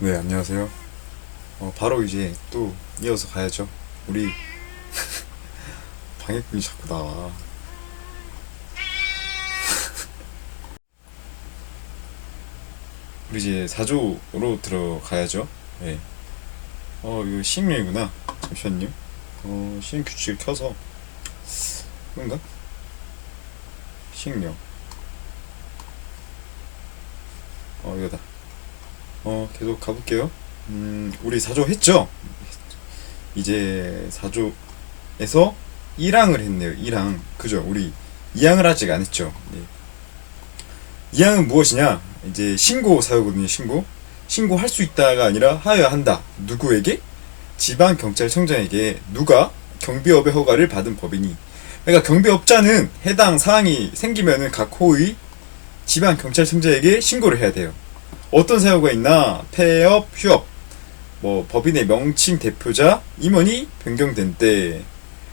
네, 안녕하세요. 바로 이제 또 이어서 가야죠. 우리 방해꾼이 자꾸 나와. 우리 이제 4조로 들어가야죠. 네. 이거 시행령이구나. 잠시만요. 시행 규칙을 켜서, 뭔가? 시행령. 이거다. 계속 가볼게요. 우리 4조 했죠? 이제 4조에서 1항을 했네요. 1항. 그죠? 우리 2항을 아직 안 했죠. 네. 2항은 무엇이냐? 이제 신고 사유거든요. 신고할 수 있다가 아니라 하여야 한다. 누구에게? 지방경찰청장에게. 누가 경비업의 허가를 받은 법이니. 그러니까 경비업자는 해당 사항이 생기면은 각 호의 지방경찰청장에게 신고를 해야 돼요. 어떤 사유가 있나? 폐업, 휴업, 뭐 법인의 명칭 대표자, 임원이 변경된 때.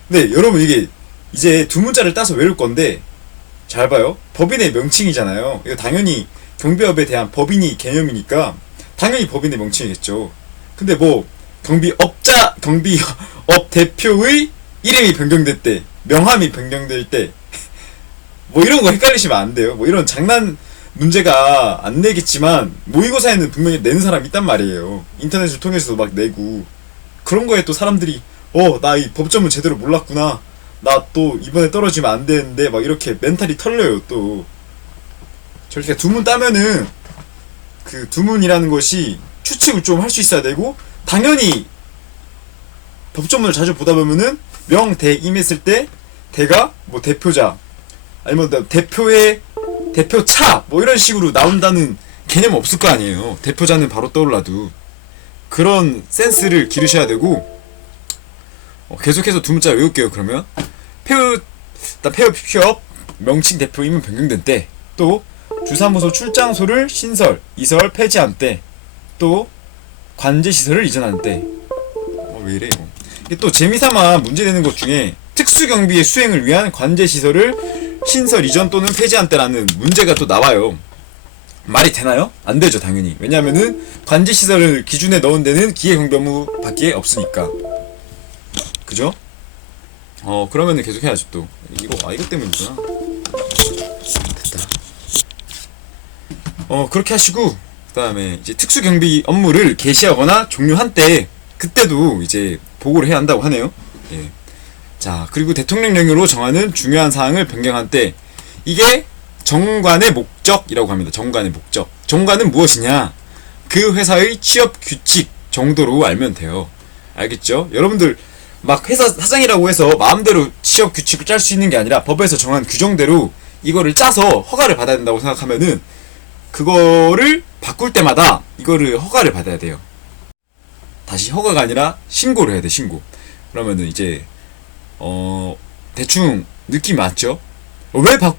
네, 여러분 이게 이제 두 문자를 따서 외울 건데 잘 봐요. 법인의 명칭이잖아요. 이거 당연히 경비업에 대한 법인이 개념이니까 당연히 법인의 명칭이겠죠. 근데 뭐 경비업 대표의 이름이 변경될 때, 명함이 변경될 때, 뭐 이런 거 헷갈리시면 안 돼요. 뭐 이런 장난 문제가 안 내겠지만 모의고사에는 분명히 내는 사람이 있단 말이에요. 인터넷을 통해서도 막 내고 그런 거에 또 사람들이 나 이 법조문 제대로 몰랐구나. 나 또 이번에 떨어지면 안 되는데 막 이렇게 멘탈이 털려요 또. 저렇게 두문 따면은 그 두문이라는 것이 추측을 좀 할 수 있어야 되고 당연히 법조문을 자주 보다 보면은 명대임 했을 때 대가 뭐 대표자 아니면 대표의 대표차 뭐 이런 식으로 나온다는 개념 없을 거 아니에요. 대표자는 바로 떠올라도 그런 센스를 기르셔야 되고 계속해서 두 문자 외울게요. 그러면 폐업 휴업 명칭 대표임은 변경된 때, 또 주사무소 출장소를 신설 이설 폐지한 때, 또 관제시설을 이전한 때. 왜 이래 이거. 이게 또 재미삼아 문제되는 것 중에 특수경비의 수행을 위한 관제시설을 신설 이전 또는 폐지한 때라는 문제가 또 나와요. 말이 되나요? 안 되죠, 당연히. 왜냐면은 관제시설을 기준에 넣은 데는 기계경비업무 밖에 없으니까. 그죠? 그러면은 계속 해야죠, 또. 이거 때문이구나. 됐다. 그렇게 하시고, 그 다음에 이제 특수경비 업무를 개시하거나 종료한 때, 그때도 이제 보고를 해야 한다고 하네요. 예. 자, 그리고 대통령령으로 정하는 중요한 사항을 변경한 때, 이게 정관의 목적이라고 합니다. 정관의 목적. 정관은 무엇이냐? 그 회사의 취업 규칙 정도로 알면 돼요. 알겠죠? 여러분들 막 회사 사장이라고 해서 마음대로 취업 규칙을 짤 수 있는 게 아니라 법에서 정한 규정대로 이거를 짜서 허가를 받아야 된다고 생각하면은 그거를 바꿀 때마다 이거를 허가를 받아야 돼요. 다시 허가가 아니라 신고를 해야 돼. 신고. 그러면은 이제 대충 느낌 맞죠?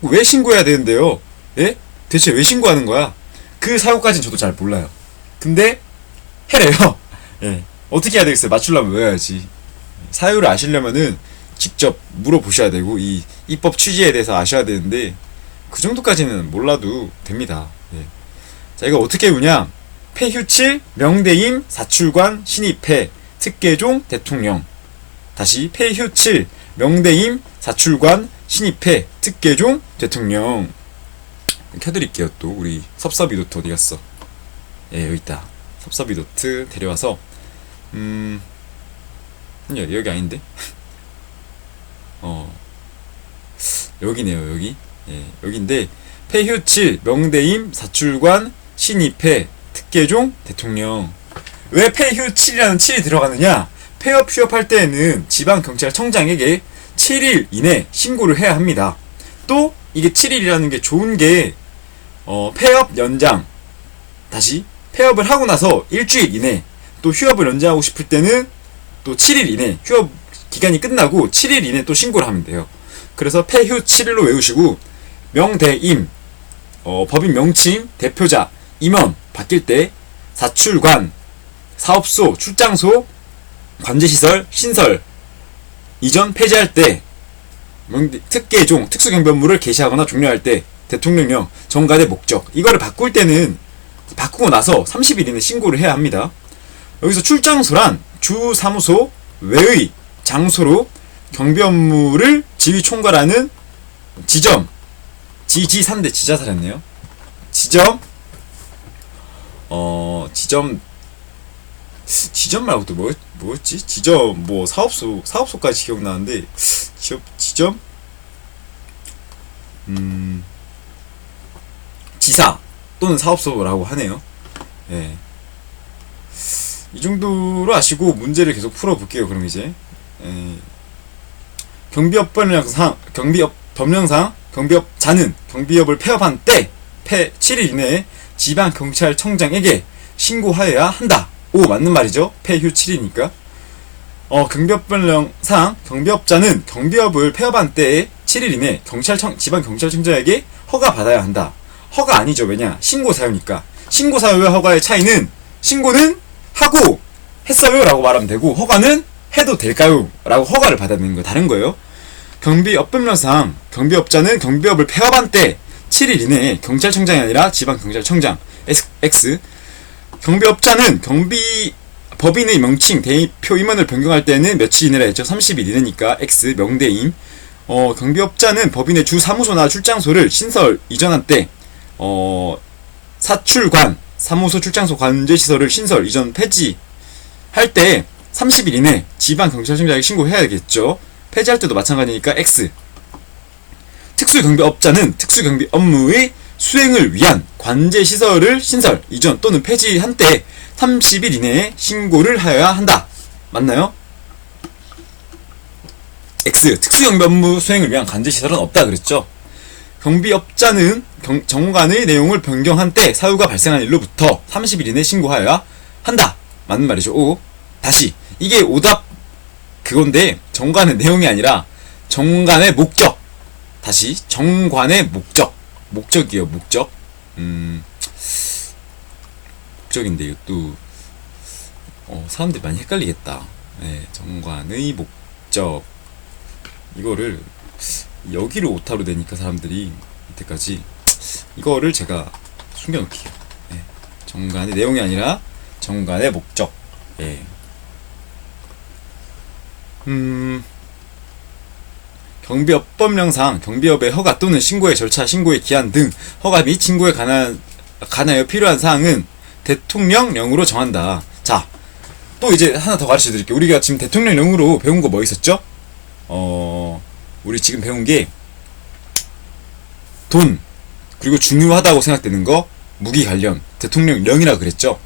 왜 신고해야 되는데요? 예? 대체 왜 신고하는 거야? 그 사유까지는 저도 잘 몰라요. 근데 해래요. 예. 어떻게 해야 되겠어요? 맞추려면 외워야지. 사유를 아시려면은 직접 물어보셔야 되고 이 입법 취지에 대해서 아셔야 되는데 그 정도까지는 몰라도 됩니다. 예. 자, 이거 어떻게 외우냐? 폐휴칠 명대임 사출관 신입회 특계종 대통령. 다시 폐휴칠 명대임 사출관 신입회 특계종 대통령. 켜드릴게요. 또 우리 섭섭이 노트 어디 갔어? 예, 여기 있다. 섭섭이 노트 데려와서 여기 아닌데? 여기네요. 여기. 예, 여기인데 폐휴칠 명대임 사출관 신입회 특계종 대통령. 왜 폐휴칠이라는 7이 들어가느냐? 폐업 휴업할 때에는 지방경찰청장에게 7일 이내 신고를 해야 합니다. 또 이게 7일이라는 게 좋은 게 폐업 연장, 다시 폐업을 하고 나서 일주일 이내, 또 휴업을 연장하고 싶을 때는 또 7일 이내, 휴업 기간이 끝나고 7일 이내 또 신고를 하면 돼요. 그래서 폐휴 7일로 외우시고 명대임, 법인 명칭, 대표자, 임원 바뀔 때 사출관, 사업소, 출장소, 관제시설, 신설, 이전 폐지할 때, 특계종, 특수경비 업무를 개시하거나 종료할 때, 대통령령, 정관의 목적. 이거를 바꿀 때는 바꾸고 나서 30일 이내 신고를 해야 합니다. 여기서 출장소란 주 사무소 외의 장소로 경비 업무를 지휘 총괄하는 지점, 지지사인데 지자사랬네요. 지점, 지점 말고 또 뭐였지? 지점, 뭐, 사업소까지 기억나는데, 지점? 지사 또는 사업소라고 하네요. 예. 이 정도로 아시고 문제를 계속 풀어볼게요. 그럼 이제 경비업 법령상 경비업자는 경비업을 폐업한 때 7일 이내에 지방경찰청장에게 신고하여야 한다. 오, 맞는 말이죠. 폐휴 7일이니까. 경비업법령상 경비업자는 경비업을 폐업한 때에 7일 이내 지방경찰청장에게 허가받아야 한다. 허가 아니죠. 왜냐? 신고사유니까. 신고사유와 허가의 차이는 신고는 하고 했어요 라고 말하면 되고 허가는 해도 될까요? 라고 허가를 받아야 되는 거 다른 거예요. 경비업법령상 경비업자는 경비업을 폐업한 때 7일 이내에 경찰청장이 아니라 지방경찰청장 X 경비업자는 법인의 명칭 대표 임원을 변경할 때는 며칠 이내라 했죠. 30일 이내니까 X 명대임. 경비업자는 법인의 주 사무소나 출장소를 신설 이전한 때 사출관 사무소 출장소 관제시설을 신설 이전 폐지할 때 30일 이내 지방경찰청장에게 신고해야겠죠. 폐지할 때도 마찬가지니까 X. 특수경비업자는 특수경비 업무의 수행을 위한 관제시설을 신설 이전 또는 폐지한 때 30일 이내에 신고를 하여야 한다. 맞나요? X. 특수경비 업무 수행을 위한 관제시설은 없다 그랬죠. 경비업자는 정관의 내용을 변경한 때 사유가 발생한 일로부터 30일 이내 신고하여야 한다. 맞는 말이죠. 오. 다시 이게 오답 그건데 정관의 내용이 아니라 정관의 목적. 다시 정관의 목적이요. 목적. 목적인데 이것도 사람들이 많이 헷갈리겠다. 네, 정관의 목적 이거를 여기를 오타로 되니까 사람들이 이때까지 이거를 제가 숨겨놓을게요. 네. 정관의 내용이 아니라 정관의 목적. 예. 경비업법령상 경비업의 허가 또는 신고의 절차, 신고의 기한 등 허가 및 신고에 관하여 필요한 사항은 대통령령으로 정한다. 자, 또 이제 하나 더 가르쳐 드릴게요. 우리가 지금 대통령령으로 배운 거 뭐 있었죠? 우리 지금 배운 게 돈, 그리고 중요하다고 생각되는 거, 무기 관련, 대통령령이라 그랬죠.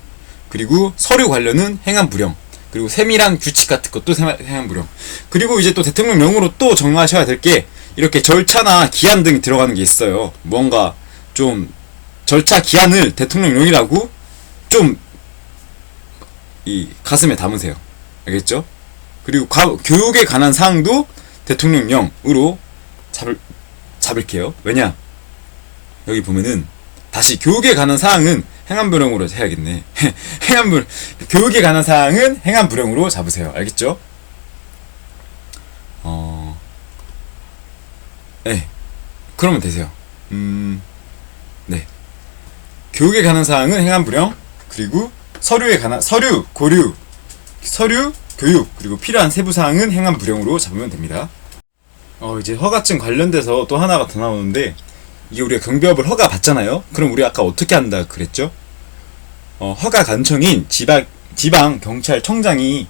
그리고 서류 관련은 행안부령, 그리고 세밀한 규칙 같은 것도 행안부령. 그리고 이제 또 대통령령으로 또 정하셔야 될 게 이렇게 절차나 기한 등이 들어가는 게 있어요. 뭔가 좀 절차 기한을 대통령령이라고 좀 이 가슴에 담으세요. 알겠죠? 그리고 교육에 관한 사항도 대통령령으로 잡을게요. 왜냐? 여기 보면은 다시 교육에 관한 사항은 행안부령으로 해야겠네. 교육에 관한 사항은 행안부령으로 잡으세요. 알겠죠? 네. 그러면 되세요. 네. 교육에 관한 사항은 행안부령, 그리고 서류, 교육, 그리고 필요한 세부 사항은 행안부령으로 잡으면 됩니다. 이제 허가증 관련돼서 또 하나가 더 나오는데, 이게 우리가 경비업을 허가 받잖아요. 그럼 우리 아까 어떻게 한다 그랬죠? 허가 관청인 지방 경찰청장이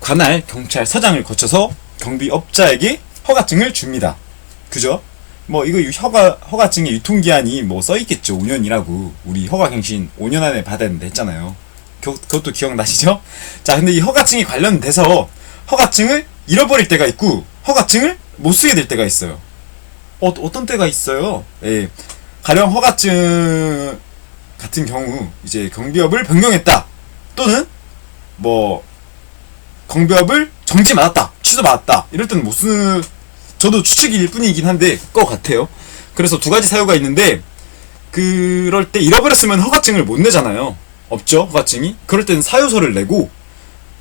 관할 경찰서장을 거쳐서 경비업자에게 허가증을 줍니다. 그죠? 뭐 이거 허가증의 유통기한이 뭐 써있겠죠. 5년이라고. 우리 허가갱신 5년 안에 받아야 된다 했잖아요. 그것도 기억나시죠? 자, 근데 이 허가증이 관련돼서 허가증을 잃어버릴 때가 있고 허가증을 못 쓰게 될 때가 있어요. 어떤 때가 있어요? 예. 가령 허가증 같은 경우 이제 경비업을 변경했다. 또는 뭐 경비업을 정지받았다. 취소받았다. 이럴 때는 못 쓰는, 저도 추측일 뿐이긴 한데 것 같아요. 그래서 두 가지 사유가 있는데, 그럴 때 잃어버렸으면 허가증을 못 내잖아요. 없죠, 허가증이. 그럴 때는 사유서를 내고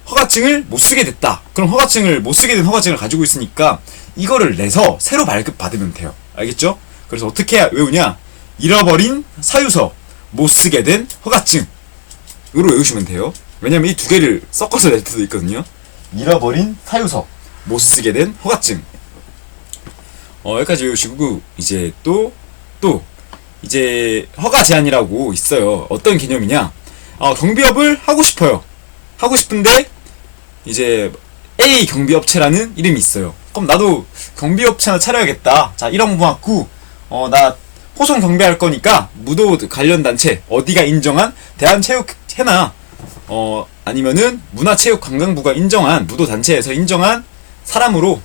허가증을 못 쓰게 됐다. 그럼 못 쓰게 된 허가증을 가지고 있으니까 이거를 내서 새로 발급받으면 돼요. 알겠죠? 그래서 어떻게 외우냐? 잃어버린 사유서 못쓰게 된 허가증으로 외우시면 돼요. 왜냐면 이 두 개를 섞어서 낼 수도 있거든요. 잃어버린 사유서, 못쓰게 된 허가증. 여기까지 외우시고 이제 또 이제 허가 제한이라고 있어요. 어떤 개념이냐? 경비업을 하고 싶어요. 하고 싶은데 이제 A 경비업체라는 이름이 있어요. 그럼 나도 경비업체 하나 차려야겠다. 자, 1억 모았고 나 호송 경비할 거니까 무도 관련 단체 어디가 인정한 대한체육회나 아니면은 문화체육관광부가 인정한 무도 단체에서 인정한 사람으로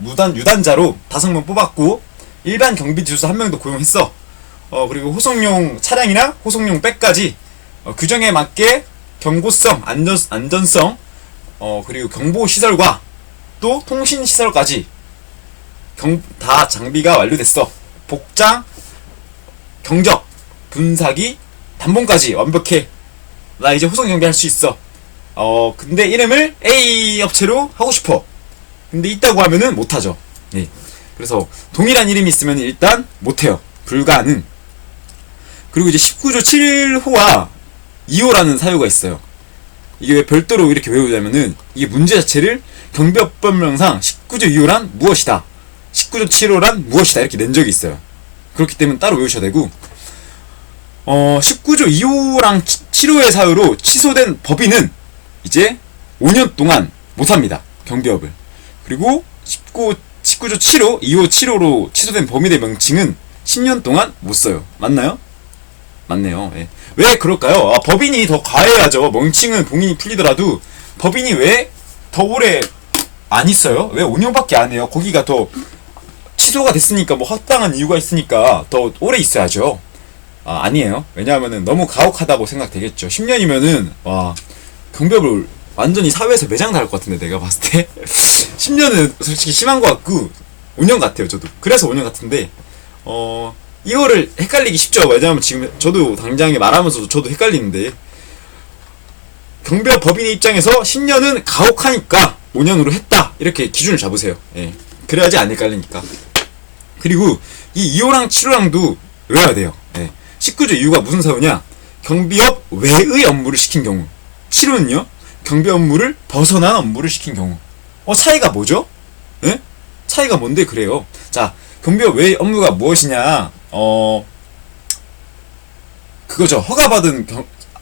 유단자로 5명 뽑았고 일반 경비지수 1명도 고용했어. 그리고 호송용 차량이나 호송용 백까지 규정에 맞게 경고성, 안전성, 그리고 경보시설과 또 통신시설까지 다 장비가 완료됐어. 복장, 경적, 분사기, 단봉까지 완벽해. 나 이제 호송 경비할 수 있어. 근데 이름을 A 업체로 하고 싶어. 근데 있다고 하면은 못하죠. 예. 그래서 동일한 이름이 있으면 일단 못해요. 불가능. 그리고 이제 19조 7호와 2호라는 사유가 있어요. 이게 왜 별도로 이렇게 외우냐면은 이게 문제 자체를 경비업법령상 19조 2호란 무엇이다, 19조 7호란 무엇이다 이렇게 낸 적이 있어요. 그렇기 때문에 따로 외우셔야 되고 19조 2호랑 7호의 사유로 취소된 법인은 이제 5년 동안 못합니다. 경비업을. 그리고 19조 7호, 2호 7호로 취소된 범인의 명칭은 10년 동안 못 써요. 맞나요? 맞네요. 예. 왜 그럴까요? 법인이 더 과해야죠. 명칭은 봉인이 풀리더라도 법인이 왜 더 오래 안 있어요? 왜 5년밖에 안 해요? 거기가 더 취소가 됐으니까 뭐 합당한 이유가 있으니까 더 오래 있어야죠. 아니에요. 왜냐하면은 너무 가혹하다고 생각되겠죠. 10년이면은 와, 경비업을 완전히 사회에서 매장당할 것 같은데, 내가 봤을 때 10년은 솔직히 심한 것 같고 5년 같아요. 저도 그래서 5년 같은데 이거를 헷갈리기 쉽죠. 왜냐하면 지금 저도 당장에 말하면서도 저도 헷갈리는데, 경비업 법인의 입장에서 10년은 가혹하니까 5년으로 했다 이렇게 기준을 잡으세요. 예. 그래야지 안 헷갈리니까. 그리고 이 2호랑 7호랑도 외워야 돼요. 예. 19조 이유가 무슨 사유냐? 경비업 외의 업무를 시킨 경우. 7호는요? 경비 업무를 벗어난 업무를 시킨 경우. 차이가 뭐죠? 예? 차이가 뭔데 그래요? 자, 경비업 외의 업무가 무엇이냐? 그거죠. 허가받은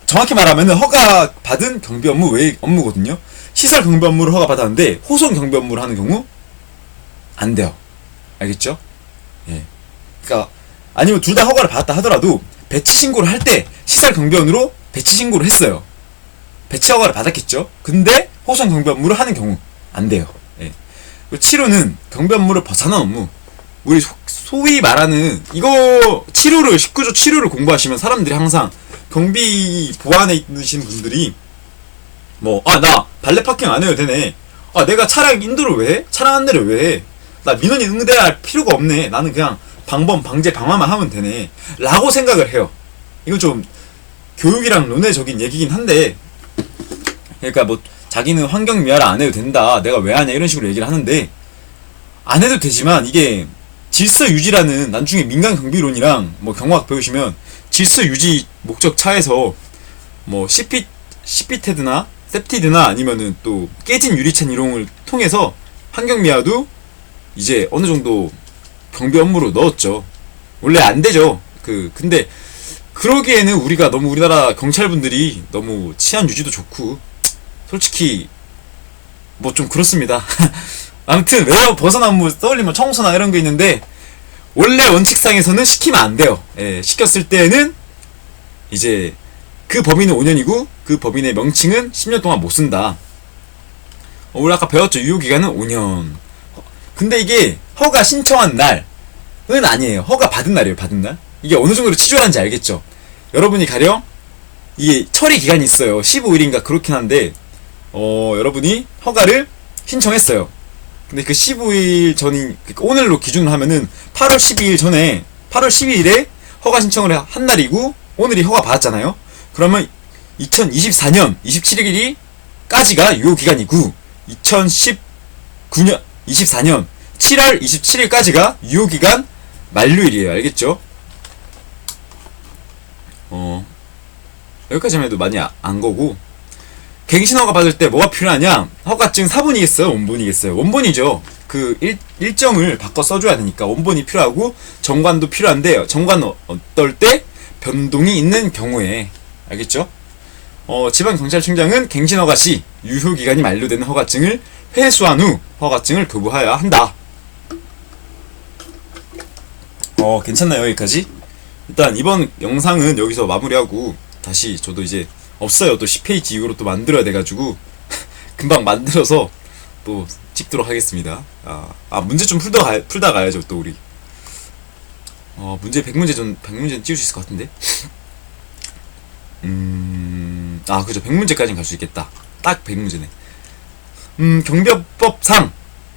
정확히 말하면은 허가받은 경비 업무 외의 업무거든요. 시설 경비 업무를 허가받았는데 호송 경비 업무를 하는 경우 안 돼요. 알겠죠? 예. 그러니까 아니면 둘 다 허가를 받았다 하더라도 배치 신고를 할 때 시설 경비원으로 배치 신고를 했어요. 배치 허가를 받았겠죠? 근데 호송 경비 업무를 하는 경우 안 돼요. 예. 7호는 경비 업무를 벗어난 업무. 우리 소위 말하는 이거 7호를 19조 7호를 공부하시면 사람들이 항상 경비 보안에 있으신 분들이 나 발레 파킹 안 해도 되네. 내가 차량 인도를 왜 해? 차량 안내를 왜 해? 나 민원인 응대할 필요가 없네. 나는 그냥 방범, 방제, 방화만 하면 되네. 라고 생각을 해요. 이건 좀 교육이랑 논외적인 얘기긴 한데, 그러니까 자기는 환경 미화를 안 해도 된다. 내가 왜 하냐 이런 식으로 얘기를 하는데, 안 해도 되지만 이게 질서 유지라는 나중에 민간 경비론이랑 경호학 배우시면 질서 유지 목적 차에서 시피테드나 셉티드나 아니면은 또 깨진 유리창 이용을 통해서 환경 미화도 이제 어느 정도 경비 업무로 넣었죠. 원래 안 되죠. 근데 그러기에는 우리나라 경찰분들이 너무 치안 유지도 좋고 솔직히 좀 그렇습니다. 아무튼 왜 벗어난 업무 떠올리면 청소나 이런 게 있는데, 원래 원칙상에서는 시키면 안 돼요. 예, 시켰을 때는 이제 그 범인은 5년이고 그 범인의 명칭은 10년 동안 못 쓴다. 우리 아까 배웠죠. 유효기간은 5년. 근데 이게 허가 신청한 날은 아니에요. 허가 받은 날이에요. 받은 날. 이게 어느 정도로 치졸한지 알겠죠? 여러분이 가령 이게 처리 기간이 있어요. 15일인가 그렇긴 한데 여러분이 허가를 신청했어요. 근데 그 15일 전인, 그러니까 오늘로 기준으로 하면은 8월 12일 전에 8월 12일에 허가 신청을 한 날이고 오늘이 허가 받았잖아요. 그러면 2024년 27일이 까지가 유효기간이고 2019년 24년 7월 27일까지가 유효기간 만료일이에요. 알겠죠? 어 여기까지만 해도 많이 안 거고, 갱신허가 받을 때 뭐가 필요하냐? 허가증 사본이겠어요? 원본이겠어요? 원본이죠. 그 일정을 바꿔 써줘야 되니까 원본이 필요하고, 정관도 필요한데, 정관은 어떨 때? 변동이 있는 경우에. 알겠죠? 지방경찰청장은 갱신허가 시 유효기간이 만료되는 허가증을 회수한 후 허가증을 교부하여야 한다. 괜찮나요? 여기까지? 일단 이번 영상은 여기서 마무리하고, 다시 저도 이제 없어요. 또 10페이지 이후로 또 만들어야 돼가지고 금방 만들어서 또 찍도록 하겠습니다. 문제 좀 풀다 가야죠 또 우리. 문제 100문제는 띄울 수 있을 것 같은데. 그죠. 100문제까지는 갈 수 있겠다. 딱 100문제네. 경비업법상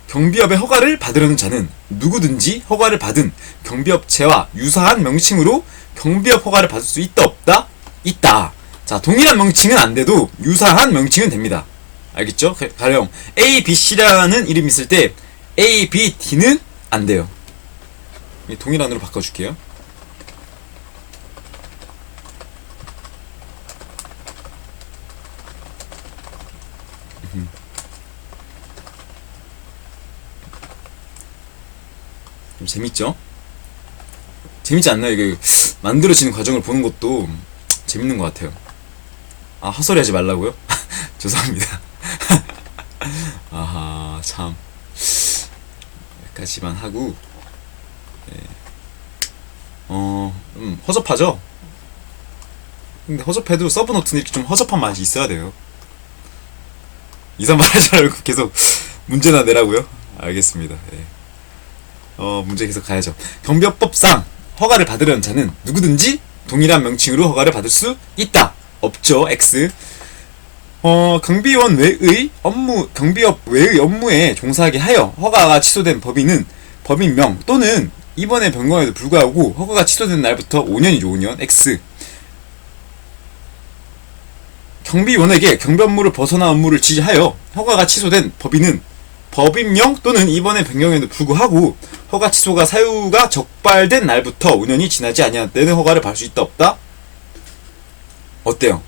경비업의 허가를 받으려는 자는 누구든지 허가를 받은 경비업체와 유사한 명칭으로 경비업 허가를 받을 수 있다, 없다? 있다. 자, 동일한 명칭은 안 돼도 유사한 명칭은 됩니다. 알겠죠? 가령 A, B, C라는 이름이 있을 때 A, B, D는 안 돼요. 동일한으로 바꿔줄게요. 좀 재밌죠? 재밌지 않나요? 이게 만들어지는 과정을 보는 것도 재밌는 것 같아요. 헛소리 하지 말라고요? 죄송합니다. 아하, 참. 여기까지만 하고, 네. 허접하죠? 근데 허접해도 서브노트는 이렇게 좀 허접한 맛이 있어야 돼요. 이상한 말 하지 말고 계속 문제나 내라고요? 알겠습니다. 네. 문제 계속 가야죠. 경비업법상 허가를 받으려는 자는 누구든지 동일한 명칭으로 허가를 받을 수 있다. 없죠. X. 경비원 외의 업무, 경비업 외의 업무에 종사하게 하여 허가가 취소된 법인은 법인명 또는 이번에 변경에도 불구하고 허가가 취소된 날부터 5년이죠. 5년. X. 경비원에게 경비 업무를 벗어난 업무를 지시하여 허가가 취소된 법인은 법인명 또는 이번에 변경에도 불구하고 허가 취소가 사유가 적발된 날부터 5년이 지나지 아니한 때는 허가를 받을 수 있다, 없다? 어때요?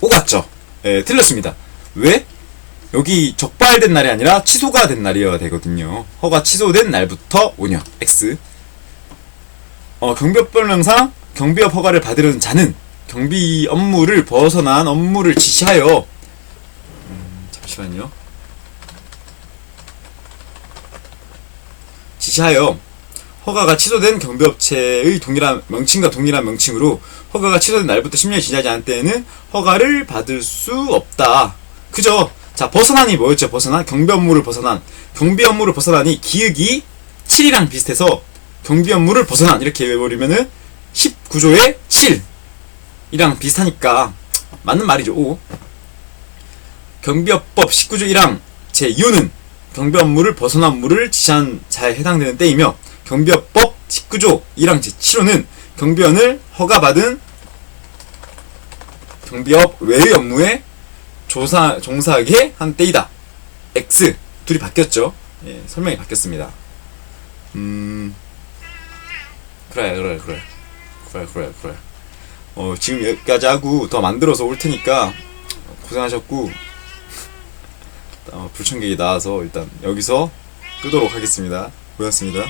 O 같죠? 예, 틀렸습니다. 왜? 여기 적발된 날이 아니라 취소가 된 날이어야 되거든요. 허가 취소된 날부터 5년. X. 경비업법령상 경비업 허가를 받으려는 자는 경비 업무를 벗어난 업무를 지시하여 잠시만요. 지시하여 허가가 취소된 경비업체의 동일한 명칭과 동일한 명칭으로 허가가 취소된 날부터 10년이 지나지 않을 때에는 허가를 받을 수 없다. 그죠? 자, 벗어난이 뭐였죠? 벗어난? 경비 업무를 벗어난. 경비 업무를 벗어난이 기억이 7이랑 비슷해서 경비 업무를 벗어난 이렇게 외워버리면은 19조의 7이랑 비슷하니까 맞는 말이죠. 오. 경비업법 19조 1항 제2호는 경비 업무를 벗어난 업무를 지시한 자에 해당되는 때이며, 경비업법 19조 1항 제7호는 경비원을 허가받은 경비업 외의 업무에 종사하게 한 때이다. X. 둘이 바뀌었죠. 예, 설명이 바뀌었습니다. 그래. 지금 여기까지 하고 더 만들어서 올 테니까 고생하셨고, 불청객이 나와서 일단 여기서 끄도록 하겠습니다. 고맙습니다.